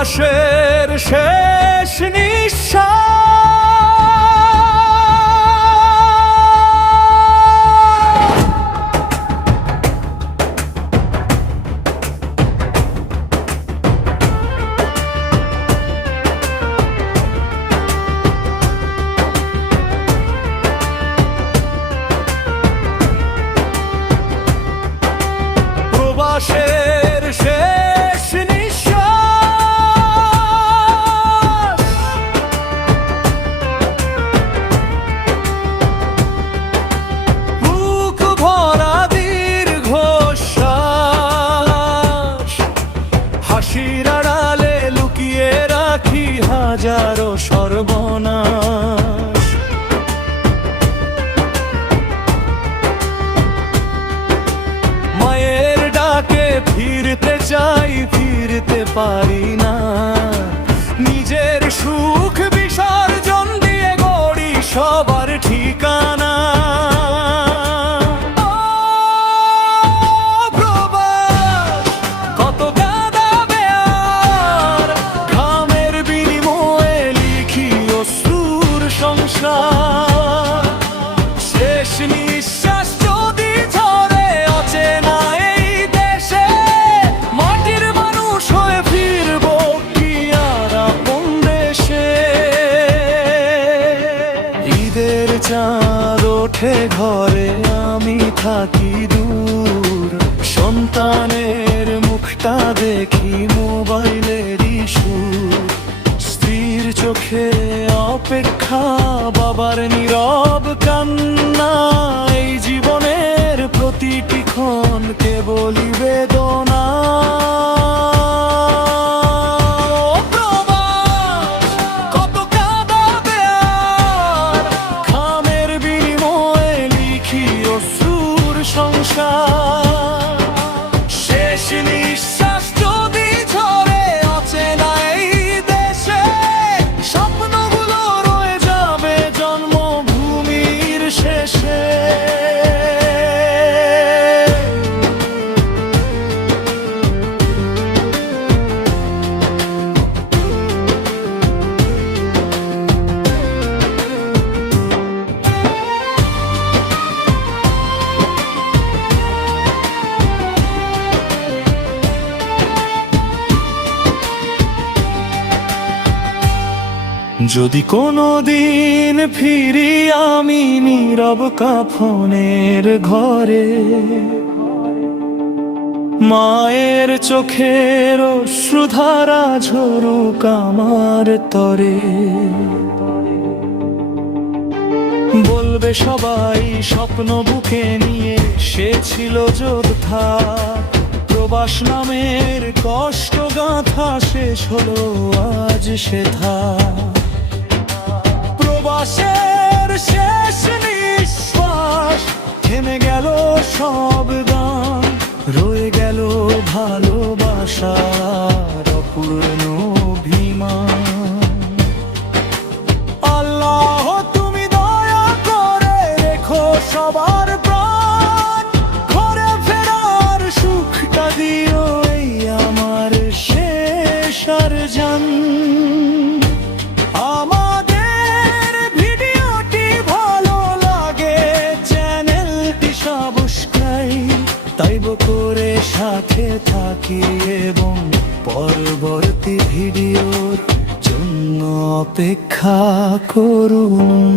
প্রবাসের শেষ নিঃশ্বাস প্রবাসের শেষ নিঃশ্বাস বুক ভরা দীর্ঘশ্বাস হাসির আড়ালে লুকিয়ে রাখি হাজারো সর্বনাশ। মায়ের ডাকে ফিরতে চাই, ফিরতে পারি না। নিজের সুখ বিসর্জন দিয়ে গড়ি সবার ঠিকানা। ও প্রবাস, কত কাঁদাবে আর ঘামের বিনিময়ে লিখি অশ্রুর সংসার। শেষ নিঃশ্বাস যদি ঝরে অচেনা এই দেশে, মাটির মানুষ হয়ে ফিরবো কি আর আপন দেশে। ঈদের চাঁদ ওঠে ঘরে, আমি থাকি দূর। সন্তানের মুখটা দেখি মোবাইলেরই সুর। স্ত্রীর চোখে অপেক্ষা, বাবার নীরব কান্না। এই জীবনের প্রতিটি ক্ষণ কেবলই বেদনা। প্রবাস, কত কাঁদাবে আর ঘামের বিনিময়ে লিখি অশ্রুর সংসার। শেষ নিঃশ্বাস যদি ঝরে অচেনা এই দেশে, স্বপ্নগুলো রয়ে যাবে জন্মভূমির শেষে। যদি কোনোদিন ফিরি আমি নীরব কাফনের ঘরে, মায়ের চোখের অশ্রুধারা ঝরুক আমার তরে। বলবে সবাই স্বপ্ন বুকে নিয়ে সে ছিল যোদ্ধা। প্রবাস নামের কষ্ট গাঁথা শেষ হলো আজ সেথা। প্রবাসের শেষ নিঃশ্বাস, থেমে গেল সব গান। রয়ে গেল ভালোবাসার অপূর্ণ অভিমান। আল্লাহ তুমি দয়া করে রেখো সবার প্রাণ। ঘরে ফেরার সুখটা দিও এই আমার শেষ আর জান। আমাদের ভিডিওটি ভালো লাগে, চ্যানেলটি সাবস্ক্রাইব তাইব করে সাথে থাকি এবং পরবর্তী ভিডিওর জন্য অপেক্ষা করুন।